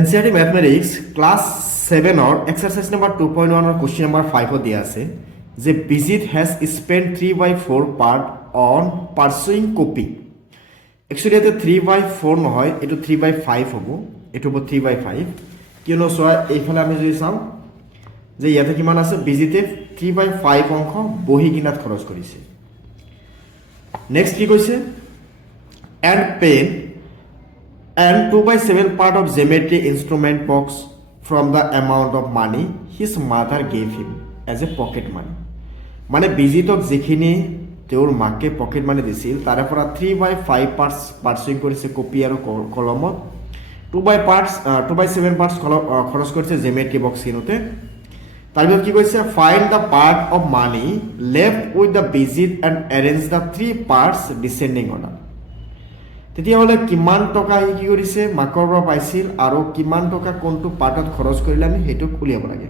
NCERT Mathematics class 7 exercise number 2.1 or question number 5 দিয়া আছে যে Bijit has spent 3/4 part on pursuing copy. Actually এটা 3/4 নহয়, এটো 3/5 হ'ব, এটো হ'ব 3/5 কিয়নো সোয়া এইফালে আমি যদি চাও যে ইয়াতে কিমান আছে Bijit 3/5 অংশ বহি কিনাত খৰচ কৰিছে। নেক্সট কি কৈছে and pen and 2/7 part of geometry instrument box from the amount of money his mother gave him as a pocket money. মানে বিজিতক যিখিনি তেওঁৰ মাকে পকেট মানি দিছিল তাৰে পৰা 3/5 পাৰ্টস পাৰ্সিং কৰিছে কপি আৰু কলমত 2/7 পাৰ্টস খৰচ কৰিছে জিওমেট্ৰি বক্স কিনোতে। তাৰপিছত কি কৈছে find the part of money left with the Bijit and arrange the 3 parts descending order. তেতিয়াহ'লে কিমান টকা সি কি কৰিছে মাকৰ পৰা পাইছিল আৰু কিমান টকা কোনটো পাৰ্টত খৰচ কৰিলে আমি সেইটো উলিয়াব লাগে।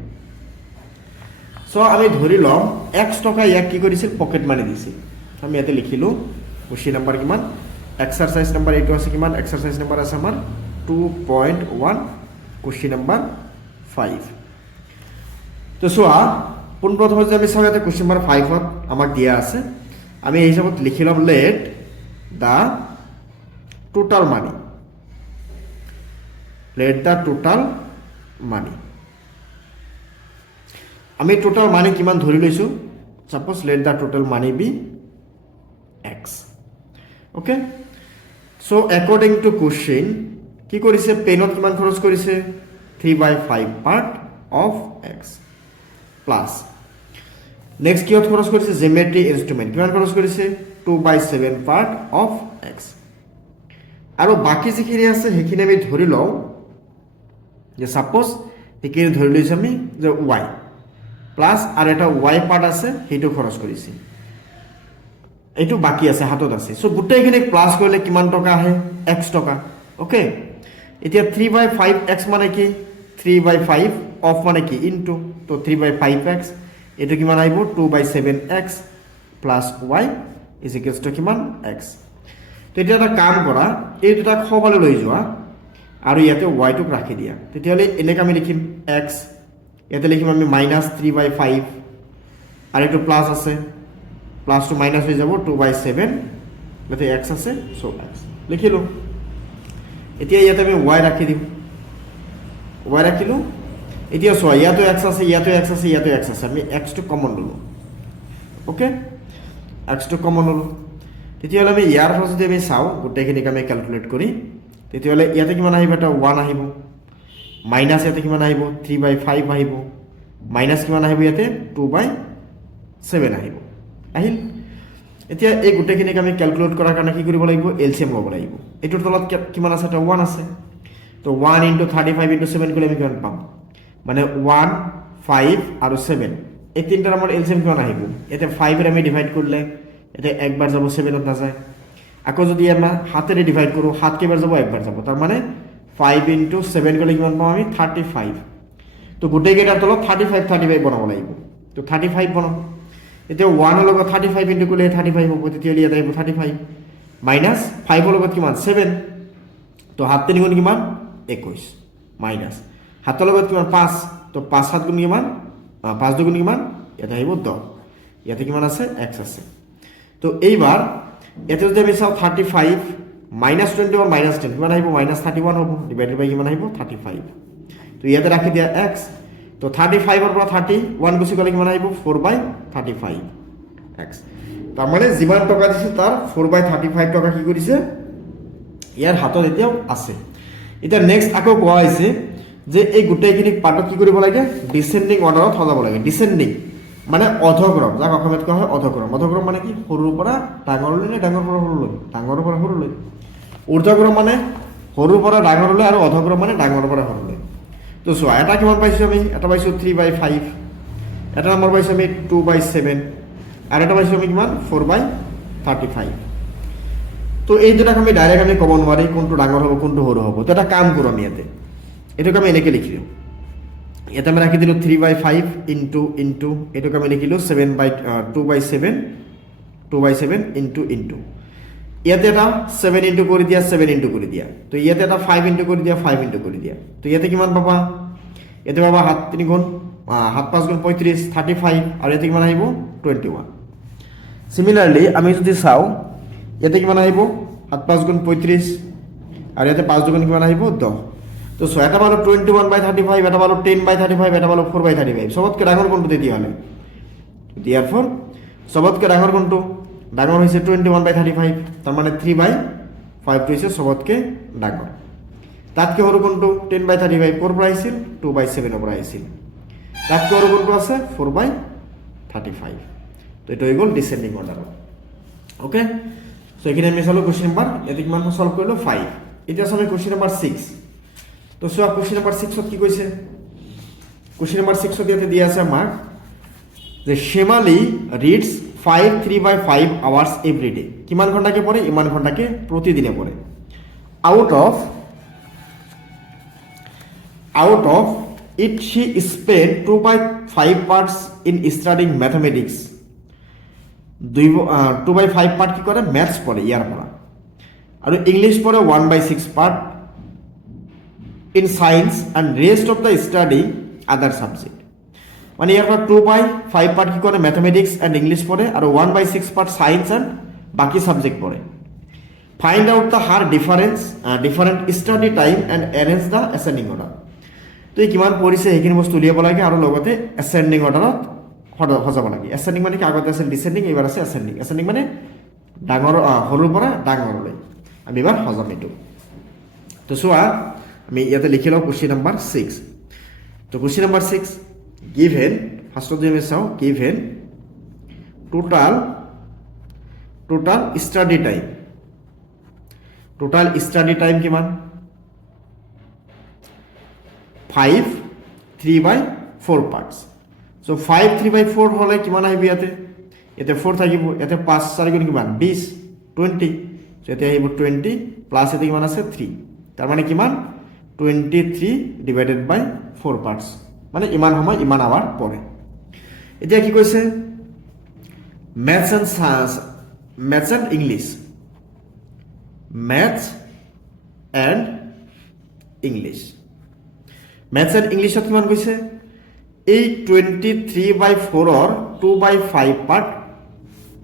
সো আমি ধৰি লম x টকা ইয়াক কি কৰিছিল পকেট মানি দিছিল। আমি ইয়াতে লিখিলো কোশ্চেন নাম্বাৰ কিমান এক্সাৰসাইজ নাম্বাৰ এইটো আছে কিমান এক্সাৰসাইজ নাম্বাৰ আছে আমাৰ 2.1 কোশ্চেন নাম্বাৰ 5। তো সোয়া পোনপ্ৰথমে যে আমি চাওঁ ইয়াতে কোশ্চেন নাম্বাৰ 5ত আমাক দিয়া আছে আমি এই হিচাপত লিখি লম late da total money, let the total money, আমি total money কিমান ধৰি লৈছো suppose let the total money be x, okay, so according to question কি কৰিছে পেনত কিমান খৰচ কৰিছে 3/5 part of x plus next কিহত খৰচ কৰিছে জিওমেট্ৰি ইনস্ট্ৰুমেন্ট কিমান খৰচ কৰিছে 2/7 part of x আৰু বাকি যিখিনি আছে সেইখিনি আমি ধৰি লও যে সাপোজ সেইখিনি ধৰি লৈছো আমি যে y প্লাস আৰ এটা y পাৰ্ট আছে সেইটো খৰচ কৰিছে এইটো বাকি আছে হাতত আছে সো গুটেইখিনি প্লাস কৰিলে কিমান টকা আহে x টকা ওকে। এতিয়া 3/5x মানে কি 3/5 অফ মানে কি ইনটু তো 3/5x এটো কিমান আইব 2/7x plus y is equals to কিমান x। তো এটা এটা কাম কৰা এই দুটা খবালে লৈ যোৱা আৰু ইয়াতে y টুক ৰাখি দিয়া তেতিয়ালে এনেকা আমি লিখিম x ইয়াতে লিখিম আমি -3/5 আৰু এটো প্লাস আছে প্লাস টু মাইনাস হৈ যাব 2/7 ইয়াতে x আছে সো x লিখিলো। এতিয়া ইয়াতে আমি y ৰাখি দিম y ৰাখিলো এতিয়া সোয়া ইয়াতে x আছে ইয়াতে x আছে ইয়াতে x আছে আমি x টু কমন ললো ওকে x টু কমন ললো। তেতিয়ালে আমি ইয়াৰ ফালে যদি আমি চাও গোটেইখিনি আমি ক্যালকুলেট করি তেতিয়ালে ইয়াতে কিমান আহিব এটা 1 আহিব মাইনাস ইয়াতে কিমান আহিব 3/5 আহিব মাইনাস কিমান আহিব ইয়াতে 2/7 আহিব আহিল। এতিয়া এই গোটেইখিনি আমি ক্যালকুলেট কৰাৰ কাৰণে কি কৰিব লাগিব এলসিএম লব লাগিব এটোৰ তলত কিমান আছে এটা 1 আছে তো 1 * 35 * 7 কৰিলে আমি কিমান পাম মানে 1 5 আৰু 7 এই তিনটাৰ আমাৰ এলসিএম কিমান আহিব এতে 5 এর আমি ডিভাইড করলে এটা একবার যাব 7 ত না যায় আকৌ যদি আমরা হাতেৰে ডিভাইড কৰো হাত কেবাৰ যাব একবাৰ যাব তাৰ মানে 5 * 7 কৰলে কিমান পাম আমি 35 তো গোটেই কেটাৰ তলত 35 বনাব লাগিব তো 35 বনাম এতিয়া 1 ৰ লগত 35 ইনটু কৰিলে 35 হ'ব তেতিয়া ইয়াত আহিব 35 মাইনাস 5 ৰ লগত কিমান 7 তো হাত 3 গুণ কিমান 21 মাইনাস হাতৰ লগত কিমান 5 তো 5 7 গুণ কিমান 5 2 গুণ কিমান ইয়াত আহিব 10 ইয়াতে কিমান আছে x আছে। তো এইবার এতে যদি আমি চাও 35 -20 और -10 কিমান আহিব -31 হ'ব ডিভাইডেড বাই কিমান আহিব 35 তো ইয়াতে ৰাখি দিয়া x তো 35 ৰ পৰা 31 গুছি গলে কিমান আহিব 4/35 x তাৰ মানে যিমান টকা দিছে তাৰ 4/35 টকা কি কৰিছে ইয়াৰ হাতত এতিয়াও আছে। এটা নেক্সট আকৌ কোৱা হৈছে যে এই গোটেইখিনি পাৰ্টত কি কৰিব লাগে ডিসেন্ডিং অৰ্ডাৰত সজাব লাগে ডিসেন্ডিং মানে অধক্ৰম যাক অসমীয়াত কোৱা হয় অধক্ৰম অধক্ৰম মানে কি সৰুৰ পৰা ডাঙৰলৈ নে ডাঙৰৰ পৰা সৰুলৈ ডাঙৰৰ পৰা সৰুলৈ ঊৰ্ধ্বক্ৰম মানে সৰুৰ পৰা ডাঙৰলৈ আৰু অধক্ৰম মানে ডাঙৰৰ পৰা সৰুলৈ। তো চোৱা এটা কিমান পাইছো আমি এটা পাইছো 3/5 এটা নম্বৰ পাইছো আমি 2/7 আৰু এটা পাইছো আমি কিমান 4/35 তো এই দুটাক আমি ডাইৰেক্ট আমি ক'ব নোৱাৰি কোনটো ডাঙৰ হ'ব কোনটো সৰু হ'ব তো এটা কাম কৰো আমি ইয়াতে এটোক আমি এনেকৈ লিখি দিওঁ ইয়াতে আমি ৰাখি দিলো 3/5 ইনটু এটোক আমি লিখিলো 2/7 ইনটু ইয়াতে এটা 7 ইনটু কৰি দিয়া 7 ইনটু কৰি দিয়া তো ইয়াতে এটা 5 ইনটু কৰি দিয়া 5 ইনটু কৰি দিয়া তো ইয়াতে কিমান পাবা ইয়াতে পাবা 7 3 গুণ 7 5 গুণ 35 35 আৰু ইয়াতে কিমান আহিব 21 সিমিলারলি আমি যদি চাও ইয়াতে কিমান আহিব 7 5 গুণ 35 আৰু ইয়াতে 5 দুগুণ কিমান আহিব 10 তো সো এটা পালো 21/35 এটা পালো 10/35 এটা পালো 4/35 সবতকে ডাঙৰ কোনটো তেতিয়া হলে therefore সবতকে ডাঙৰ কোনটো ডাঙৰ হৈছে 21/35 তাৰ মানে 3/5 টো হৈছে সবতকে ডাঙৰ তাতকে সৰু কোনটো 10/35 4 পৰা আহিছিল 2/7 পৰা আহিছিল তাতকে সৰু কোনটো আছে 4/35 তো এটা হৈ গ'ল ডিসেন্ডিং অৰ্ডাৰ ওকে সো এখানে আমি চালো কোশ্চেন নাম্বাৰ এতে কিমান সলভ কৰিলো 5 এতিয়া চালো কোশ্চেন নাম্বার 6 তো সো কোশ্চেন নাম্বার 6 ত কি কৈছে কোশ্চেন নাম্বার 6 ত ইয়াতে দিয়া আছে আমাৰ যে শেমালি রিডস 3/5 আওয়ার্স এভরি ডে কিমান ঘন্টাকে পড়ে ইমান ঘন্টাকে প্রতিদিনে পড়ে out of it she spend 2/5 parts in studying mathematics 2/5 part কি করে ম্যাথস পড়ে ইয়ার পড়া আর ইংলিশ পড়ে 1/6 part in science and rest of the study other subject মানে ইয়ার পর 2/5 পার্ট কি করে ম্যাথমেটিক্স অ্যান্ড ইংলিশ পড়ে আর 1/6 পার্ট সায়েন্স অ্যান্ড বাকি সাবজেক্ট পড়ে find out the her different study time and arrange the ascending order তো এই কিমান পঢ়িছে সেইখিনি বস্তু উলিয়াব লাগে আৰু লগতে এসেন্ডিং অৰ্ডাৰত সজাব লাগে এসেন্ডিং মানে কি আগতে আছিল ডিসেন্ডিং এবাৰ আছে এসেন্ডিং মানে ডাঙৰ সৰুৰ পৰা ডাঙৰলৈ আমি এবাৰ সজাম এইটো তো চোৱা আমি ইয়াতে লিখি লওঁ কোশ্চেন নাম্বাৰ 6 তো question number 6 given first of them is how given total study time কিমান 5 3/4 parts so 5 3/4 হলে কিমান আহিব ইয়াতে 4 থাকিব ইয়াতে 5 4 গুণ কিমান 20 20 so ইয়াতে আহিব 20 প্লাস ইয়াতে কিমান আছে 3 তাৰ মানে কিমান 23 divided by 4 parts মানে ইমান সময় ইমান আৱাৰ পড়ে এতিয়া কি কৈছে maths and English maths and ইংলিশত কিমান কৈছে এই 23/4 ৰ 2/5 পাৰ্ট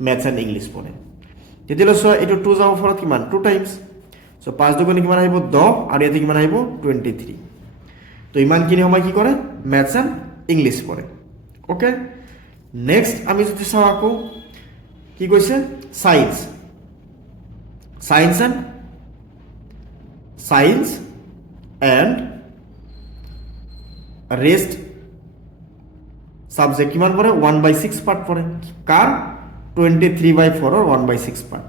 ম্যাথছ এন্ড ইংলিশ পড়ে তেতিয়ালে সো এটো 2 যাব ফৰত কিমান 2 টাইমস সো 5 দুগুণ কিমান আহিব 10 আৰু ইয়াতে কিমান আহিব 23 তো ইমানখিনি সময় কি কৰে ম্যাথছ এন্ড ইংলিশ পড়ে ওকে নেক্সট আমি যদি চাও আকৌ কি কৈছে সায়েন্স এন্ড রেস্ট সাবজেক্ট কিমান পড়ে 1/6 পার্ট পড়ে কার 23/4 or 1/6 পার্ট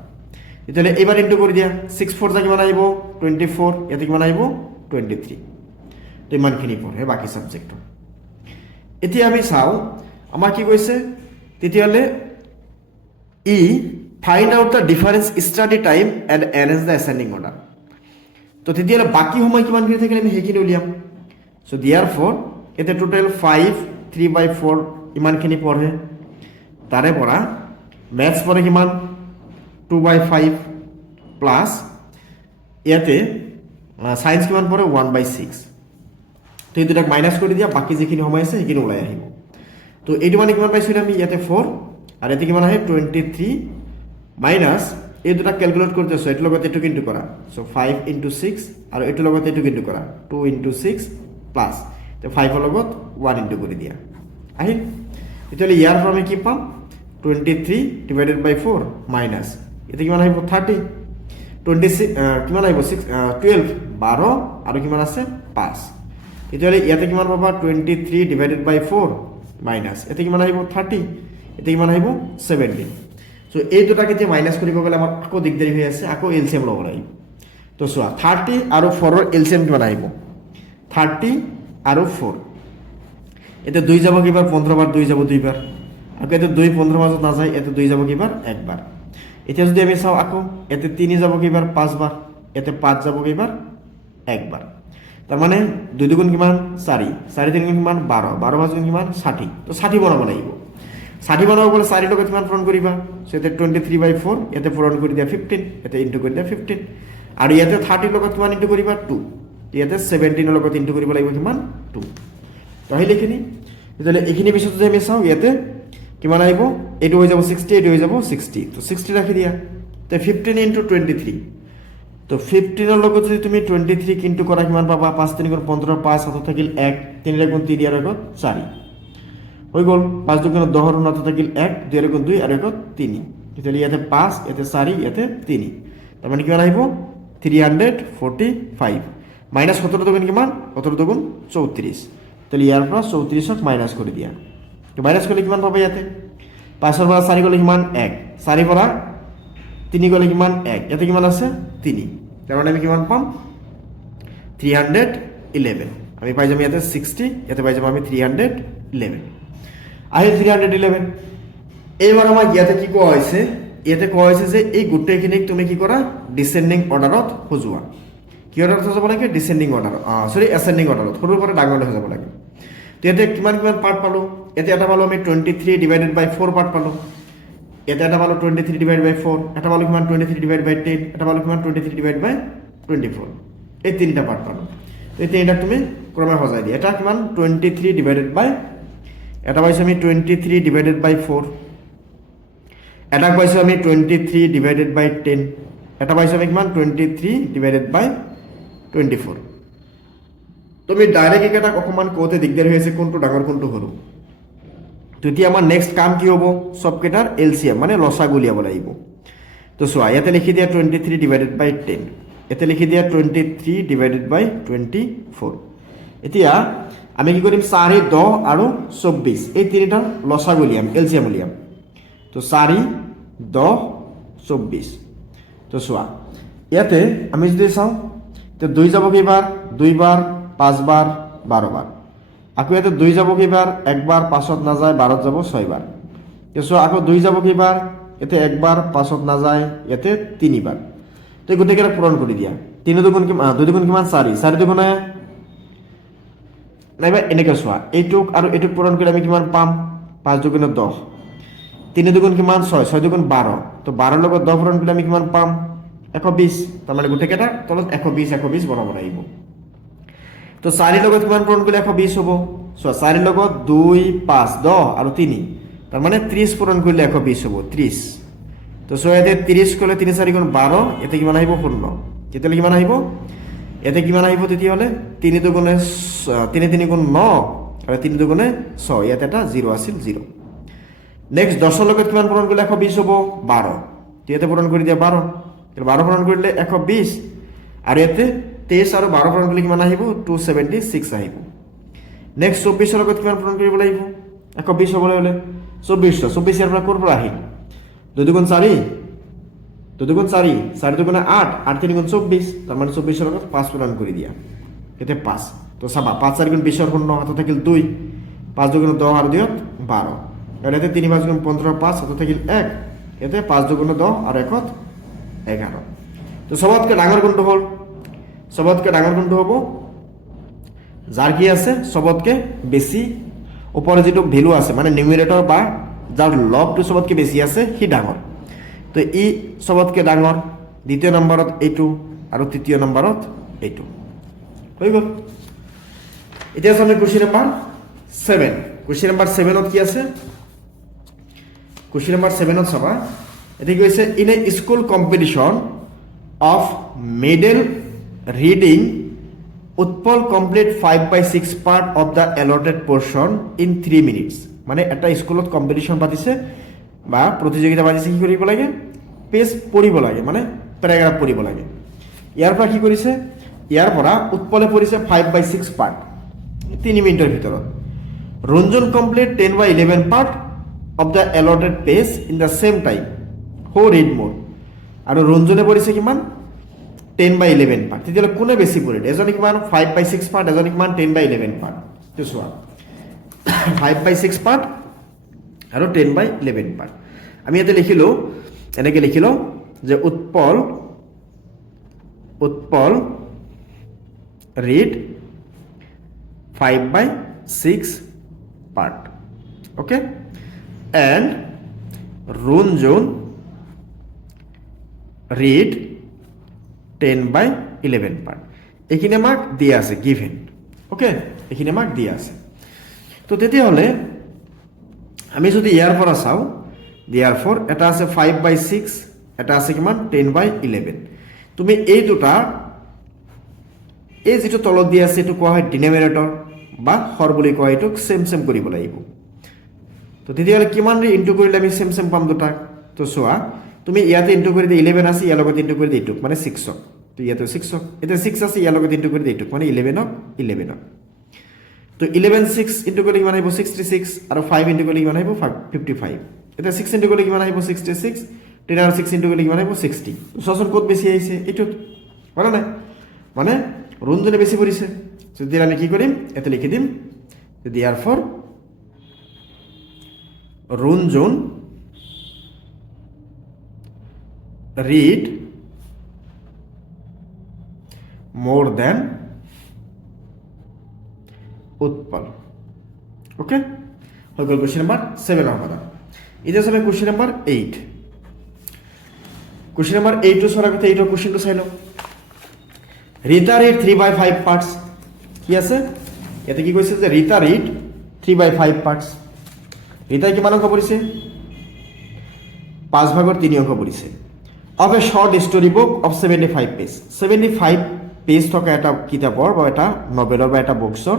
তাহলে এবার ইনটু করে দিয়া 6 4 যা কিমান আহিব 24 ইয়াতে কিমান আহিব 23 তো ইমানখিনি পড়ে বাকি সাবজেক্ট এতিয়া আমি চাও আমাৰ কি কৈছে তেতিয়ালে find out the difference study time and arrange the ascending order তো তেতিয়ালে বাকি সময় কিমানখিনি থাকিলে আমি সেইখিনি উলিয়াম সো দেয়ারফর এতে টোটাল 5 3/4 ইমানখিনি পড়ে তাৰে পৰা ম্যাথছ পড়ে কিমান 2/5 প্লাস ইয়াতে সায়েন্স কিমান পড়ে 1/6 তো এই দুটাক মাইনাস কৰি দিয়া বাকি যিখিনি সময় আছে সেইখিনি ওলাই আহিব তো এইটো মানে কিমান পাইছো আমি ইয়াতে 4 আৰু ইয়াতে কিমান আহে 23 মাইনাস এই দুটা ক্যালকুলেট কৰতে আছে এটো লগত এটো কিন্তু কৰা সো 5 * 6 আৰু এটো লগত এটো কিন্তু কৰা 2 * 6 প্লাস তো 5 ৰ লগত 1 ইনটু কৰি দিয়া আহিল এতিয়ালে ইয়াৰ পৰা আমি কি পাম 23 ডিভাইডেড বাই 4 মাইনাস এতে কিমান আহিব 30 26 কিমান আহিব 6 12 12 আৰু কিমান আছে 5 এতিয়ালে ইয়াতে কিমান পাবা 23 ডিভাইডেড বাই 4 মাইনাস এতে কিমান আহিব 30 এতে কিমান আহিব 17 সো এই দুটাকে যে মাইনাস কৰিব গলে আমাৰ আকো দিগদাৰি হৈ আছে আকো এলসিএম লব লাগিব তো সোৱা 30 আৰু 4 ৰ এলসিএম কিমান আহিব 30 আৰু 4 এতে 2 যাব কিবাৰ 15 বাৰ 2 যাব 2 বাৰ আকো এতে 2 15 মাজত না যায় এতে 2 যাব কিবাৰ একবাৰ এতিয়া যদি আমি চাও আকো এতে 3 যাব কিবাৰ 5 বাৰ এতে 5 যাব কিবাৰ একবাৰ তার মানে 2 দুগুণ কিমান 4 4 3 গুণ কিমান 12 12 5 গুণ কিমান 60 তো 60 বনাব লাগিব 60 বনাব গ'লে 4 লগত কিমান পূৰণ কৰিবা সো ইয়াতে 23/4 ইয়াতে পূৰণ কৰি দিয়া 15 ইয়াতে ইনটু কৰি দিয়া 15 আৰু ইয়াতে 30 লগত কিমান ইনটু কৰিবা 2 ইয়াতে 17 লগত ইনটু কৰিব লাগিব কিমান 2 তো আহিলে এইখিনি তেতিয়াহ'লে এইখিনি পিছত যদি আমি চাওঁ ইয়াতে কিমান আহিব এইটো হৈ যাব 60 এইটো হৈ যাব 60 তো 60 ৰাখি দিয়া তো 15 ইনটু 23 তো 15 লগত যদি তুমি 23 ইনটু কৰা কিমান পাবা 5 3 গুণ 15 5 হাতত থাকিল 1 3 গুণ 3 আৰু 4 হৈ গ'ল 5 2 গুণ 10 আৰু হাতত থাকিল 1 2 গুণ 2 আৰু 3 তেতিয়াহ'লে ইয়াতে 5 ইয়াতে 4 ইয়াতে 3 তাৰ মানে কিমান আহিব 345 মাইনাস 17 দুগুণ কিমান 17 দুগুণ 34 তাহলে ইয়াৰ পৰা 34ক মাইনাস কৰি দিয়া তো মাইনাস কৰিলে কিমান পাবা ইয়াতে 5 ৰ পৰা 4 গ'লে কিমান 1 4 পৰা 3 গ'লে কিমান 1 ইয়াতে কিমান আছে 3 তাৰ মানে আমি কিমান পাম 311 আমি পাই যাম ইয়াতে 60 ইয়াতে পাই যাম আমি 311 আহে 311 এইবাৰ আমাৰ ইয়াতে কি কোৱা হৈছে ইয়াতে কোৱা হৈছে যে এই গোটেইখিনিক তুমি কি কৰা ডিসেন্ডিং অৰ্ডাৰত সজোৱা কি অৰ্ডাৰত সজাব লাগে ডিসেন্ডিং অৰ্ডাৰ সৰি এসেন্ডিং অৰ্ডাৰত সৰুৰ পৰা ডাঙৰলৈ সজাব লাগে তো ইয়াতে কিমান কিমান পাৰ্ট পালো ইয়াতে এটা পালো আমি 23 ডিভাইডেড বাই 4 পাৰ্ট পালো ইয়াতে এটা পালো 23 ডিভাইডেড বাই 4 এটা পালো কিমান 23 ডিভাইডেড বাই 10 এটা পালো কিমান 23 ডিভাইডেড বাই 24 এই তিনটা পাৰ্ট পালো এই তিনটা তুমি ক্ৰমে সজাই দিয়া এটা কিমান 23 ডিভাইডেড বাই এটা পাইছো আমি 23 ডিভাইডেড বাই 4 এটা পাইছো আমি 23 ডিভাইডেড বাই 10 এটা পাইছো আমি কিমান 23 ডিভাইডেড বাই 24 তুমি ডাইরেক্ট এটা অকমান কোতে দিগদার হয়েছে কোনটো ডাঙৰ কোনটো সৰু তেতিয়া আমাৰ নেক্সট কাম কি হ'ব সবকেটাৰ এলসিএম মানে লসাগু উলিয়াব লাগিব তো চোৱা ইয়াতে লিখি দিয়া 23 ডিভাইডেড বাই 10 ইয়াতে লিখি দিয়া 23 ডিভাইডেড বাই 24 এতিয়া আমি কি কৰিম 4 10 আৰু 24 এই তিনিটা লসাগু উলিয়াম এলসিএম উলিয়াম তো 4 10 24 তো চোৱা ইয়াতে আমি যদি চাওঁ তো 2 যাব কেইবাৰ 2 বাৰ 5 বাৰ 12 বাৰ আকৌ ইয়াতে 2 যাব কেইবাৰ 1 বাৰ 5ত না যায় 12ত যাব 6 বাৰ তো আকৌ 2 যাব কেইবাৰ এতে 1 বাৰ 5ত না যায় ইয়াতে 3 বাৰ তো গোটেইকেইটা পূৰণ কৰি দিয়া 3 দুগুণ কিমান 2 দুগুণ কিমান 4 4 দুগুণে নাইবা এনেকৈ চোৱা এইটুক আৰু এইটুক পূৰণ কৰি আমি কিমান পাম 5 দুগুণে 10 3 দুগুণ কিমান 6 6 দুগুণ 12 তো 12 লগত 10 পূৰণ কৰি আমি কিমান পাম 120 তাৰ মানে গোটেইকেইটা তলত 120 120 বনাব লাগিব তো 4 লগত কিমান পূৰণ কৰিলে 120 হ'ব সো 4 লগত 2 5 10 আৰু 3 তাৰ মানে 30 পূৰণ কৰিলে 120 হ'ব 30 তো সো এতে 30 কৰিলে 3 4 গুণ 12 এতে কিমান আহিব 0 তেতিয়ালে কিমান আহিব এতে কিমান আহিব তেতিয়ালে 3 দুগুণে 3 3 গুণ 9 আৰু 3 দুগুণে 6 ইয়াতে এটা 0 আছিল 0 নেক্সট 10 লগত কিমান পূৰণ কৰিলে 120 হ'ব 12 ইয়াতে পূৰণ কৰি দিয়া 12 12 পূৰণ কৰিলে 120 আৰু ইয়াতে 23 আৰু 12 পূৰণ কৰিলে কিমান আহিব 276 আহিব নেক্সট 24 লগত কিমান পূৰণ কৰিব লাগিব 120 হ'বলৈ হলে 24 ইয়াৰ পৰা ক'ৰ পৰা আহিল 2 দুগুণ 4 2 দুগুণ 4 4 দুগুণ 8 8 3 গুণ 24 তাৰ মানে 24 লগত 5 পূৰণ কৰি দিয়া এতে 5 তো চাবা 5 4 গুণ 20 শূন্য হাতত থাকিল 2 5 দুগুণ 10 আৰু 2 12 আৰু এতে 3 5 গুণ 15 5 হাতত থাকিল 1 এতে 5 দুগুণ 10 আৰু 1 11 তো সবতকে ডাঙৰ কোনটো হ'ল সবতকে ডাঙৰ কোনটো হ'ব যাৰ কি আছে সবতকে বেছি ওপৰে যেটো ভ্যালু আছে মানে নিউমাৰেটৰ বা যাৰ লগটো সবতকে বেছি আছে হি ডাঙৰ তো ই সবতকে ডাঙৰ দ্বিতীয় নম্বৰত এইটো আৰু তৃতীয় নম্বৰত এইটো হৈ গ'ল এতিয়া আমি কোৱেশ্চন নম্বৰ 7 কোৱেশ্চন নম্বৰ 7ত কি আছে কোৱেশ্চন নম্বৰ 7ত চাবা এটি কৈছে in a school competition of middle reading Utpal complete 5/6 part of the allotted portion in 3 minutes মানে এটা স্কুলত কম্পিটিশন পাতিছে বা প্ৰতিযোগিতা পাতিছে কি কৰিব লাগে পেজ পঢ়িব লাগে মানে প্যাৰাগ্ৰাফ পঢ়িব লাগে ইয়াৰ পৰা কি কৰিছে ইয়াৰ পৰা উৎপলে পঢ়িছে 5/6 পাৰ্ট 3 মিনিটৰ ভিতৰত Ranjan complete 10/11 part of the allotted page in the same time who read more আৰু ৰঞ্জনে পঢ়িছে কিমান 10/11 পার্ট তেতিয়ালে কোনে বেছি পঢ়িলে এজনে কিমান 5/6 পার্ট এজনে কিমান 10/11 পার্ট তো চোৱা 5/6 পাৰ্ট আৰু 10/11 পার্ট আমি ইয়াতে লিখিলো এনেকে লিখিলো যে Utpal read 5/6 part okay and Runjun read 10/11 part. এইখিনি আমাক দিয়া আছে গিভেন, অ'কে, এইখিনি আমাক দিয়া আছে। তো তেতিয়াহ'লে আমি যদি ইয়াৰ পৰা চাওঁ, দিয়াৰ ফৰ এটা আছে 5/6, এটা আছে কিমান 10/11। তুমি এই দুটা, এই যিটো তলত দিয়া আছে এইটো কোৱা হয় ডিনমিনেটৰ বা হৰ বুলি কোৱা, এইটোক চেম চেম কৰিব লাগিব। তো তেতিয়াহ'লে কিমান ইনটু কৰিলে আমি চেম চেম পাম দুটাক? তো চোৱা, তুমি ইয়াতে ইনটু কৰি দিয়ে 11 আছে, ইয়াৰ লগত ইনটু কৰি দিয়ে এইটোক মানে 6ক, তো ইয়াতে 6ক, এতিয়া 6 আছে ইয়াৰ লগত ইনটু কৰি দিয়ে এইটোক মানে 11ক। তো 11 6 ইনটু কৰিলে কিমান আহিব 66, আৰু 5 ইনটু কৰিলে কিমান আহিব 55। এতিয়া 6 ইনটু কৰিলে কিমান আহিব 66, 10 আৰু 6 ইনটু কৰিলে কিমান আহিব 60। চোৱাচোন ক'ত বেছি আহিছে, এইটোত, হয় নাই? মানে ৰুণজুনে বেছি পৰিছে। তেতিয়া আমি কি কৰিম, ইয়াতে লিখি দিম দিয়াৰ for Runjun read more than Utpal. Okay, হৈ গ'ল কুৱেশ্যন নম্বৰ 7 সমাধান। এতিয়া চাবে কুৱেশ্যন নম্বৰ 8। কুৱেশ্যন নম্বৰ 8 চোৱাৰ আগতে এইটো কুৱেশ্যনটো চাই লওঁ। Rita read 3/5 parts. কি আছে ইয়াতে, কি কৈছে যে ৰীতা ৰিড 3/5 পাৰ্টছ। ৰীতাই কিমান অংক পঢ়িছে? 5/3 অংক পঢ়িছে। Of A short story book of 75 page. 75 page থকা এটা কিতাপৰ বা এটা নভেলৰ বা এটা বুকছৰ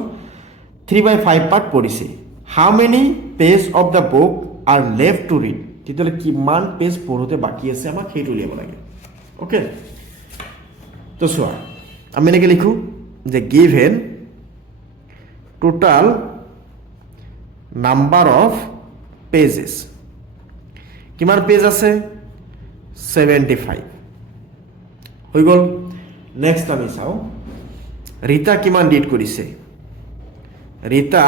3/5 পাৰ্ট পঢ়িছে। How many page of the book are left to read. তেতিয়াহ'লে কিমান পেজ পঢ়োতে বাকী আছে আমাক সেইটো উলিয়াব লাগে। অ'কে, তো চোৱা, আমি এনেকৈ লিখোঁ যে given total number of pages. কিমান পেজ আছে? 75 হৈ গ'ল। নেক্সট আমি চাওঁ ৰীতা কিমান ৰিড কৰিছে। ৰীতা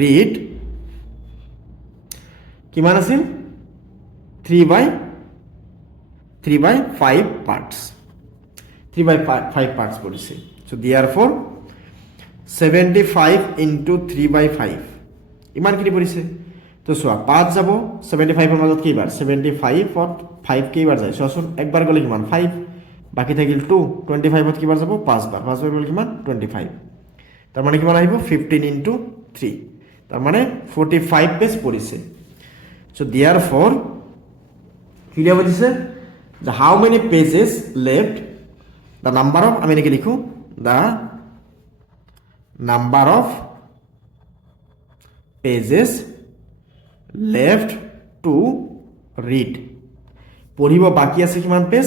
ৰিড কিমান আছিল? 3/5 পাৰ্টছ। 3/5 পাৰ্টছ পঢ়িছে। চ' দিয়াৰ ফৰ 75 ইনটু 3/5 ইমানখিনি পঢ়িছে। তো চোৱা, 5 যাব 75ৰ মাজত কেইবাৰ? 75ত 5 কেইবাৰ যায় চোৱাচোন। একবাৰ গ'লে কিমান 5, বাকী থাকিল 2। 25ত কিবাৰ যাব? 5 বাৰ। 5 বাৰ গ'লে কিমান 25। তাৰমানে কিমান আহিব 15 ইনটু 3, তাৰমানে 45 পেজ পঢ়িছে। চ' দিয়াৰ ফৰ কি দিয়া দিছে যে how many pages left the number of, আমি এনেকৈ লিখোঁ the number of pages left to read. পঢ়িব বাকী আছে কিমান পেজ?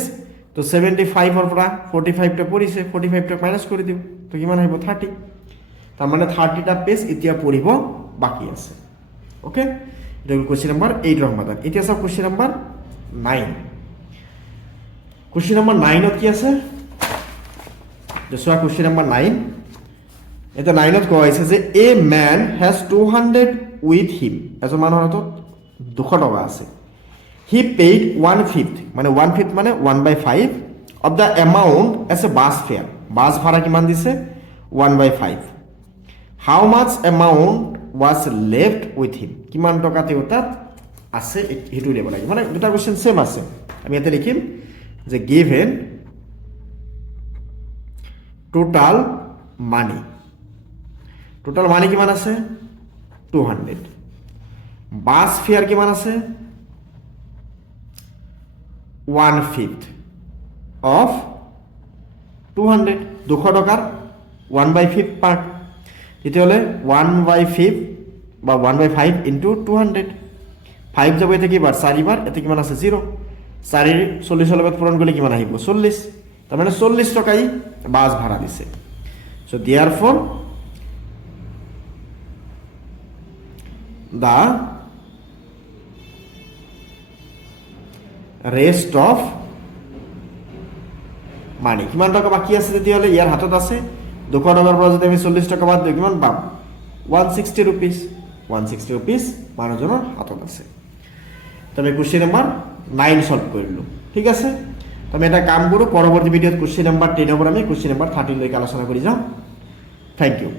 তো 75ৰ পৰা 45টা পঢ়িছে, 45টা মাইনাছ কৰি দিওঁ, তো কিমান আহিব 30। তাৰমানে 30টা পেজ এতিয়া পঢ়িব বাকী আছে। অ'কে, এটা হ'ল কুৱেশ্যন নম্বৰ 8ৰ সমাধান। এতিয়া চাওক কুৱেশ্যন নম্বৰ 9। কুৱেশ্যন নম্বৰ 9ত কি আছে? চোৱা কুৱেশ্যন নম্বৰ 9। এতিয়া 9ত কোৱা হৈছে যে এ মেন হেজ 200 উইথ হিম। এজন মানুহৰ হাতত 200 টকা আছে। হি পেইড 1/5, মানে 1/5 মানে 1/5 of the amount as a bus fare. Bus ভাড়া কিমান দিছে? 1/5। How much amount was left with him. কিমান টকা তেওঁ তাত আছে সেইটো উলিয়াব লাগে। মানে দুটা কুৱেশ্যন ছেম আছে। আমি ইয়াতে লিখিম যে গিভেন টোটাল মানি। টোটাল মানি কিমান আছে? 200। বাছ ফেয়াৰ কিমান আছে? 1/5 অফ 200। 200 টকাৰ 1/5 পাৰ্ট। তেতিয়াহ'লে 1/5 বা 1/5 ইনটু 200। 5 যাব এতিয়া কিবাৰ? 4 বাৰ। এতিয়া কিমান আছে? 0। 4 40ৰ লগত পূৰণ কৰিলে কিমান আহিব? 40। তাৰমানে 40 টকাই বাছ ভাড়া দিছে। So' there for the rest of money. কিমান টকা বাকী আছে? তেতিয়াহ'লে ইয়াৰ হাতত আছে 200 টকাৰ পৰা যদি আমি 40 টকা বাদ দিওঁ কিমান পাম? 160 ৰুপিজ। 160 ৰুপিজ মানুহজনৰ হাতত আছে। তো আমি কুৱেশ্যন নম্বৰ 9 সলভ কৰিলোঁ। ঠিক আছে, তো আমি এটা কাম কৰোঁ, পৰৱৰ্তী ভিডিঅ'ত কুৱেশ্যন নম্বৰ 10ৰ পৰা আমি কুৱেশ্যন নম্বৰ 13 লৈকে আলোচনা কৰি যাম। Thank U.